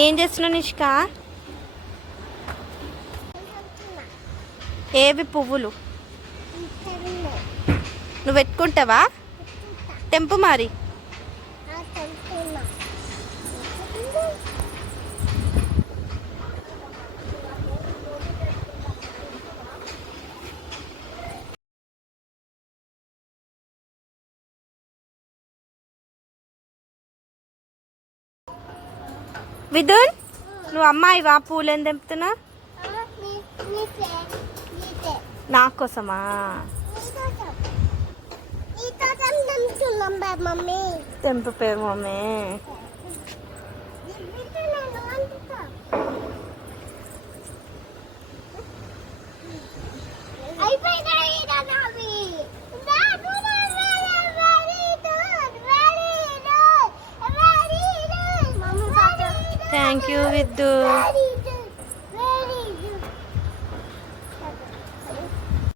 ఏం చేస్తున్నావు నిష్క? ఏవి పువ్వులు నువ్వు పెట్టుకుంటావా? తెంపు మరి. విదున్, నువ్వు అమ్మాయివా? పూలేం తెంపుతున్నా? నా కోసమా? తెంపు పేరు మమ్మీ. Thank you విద్దు.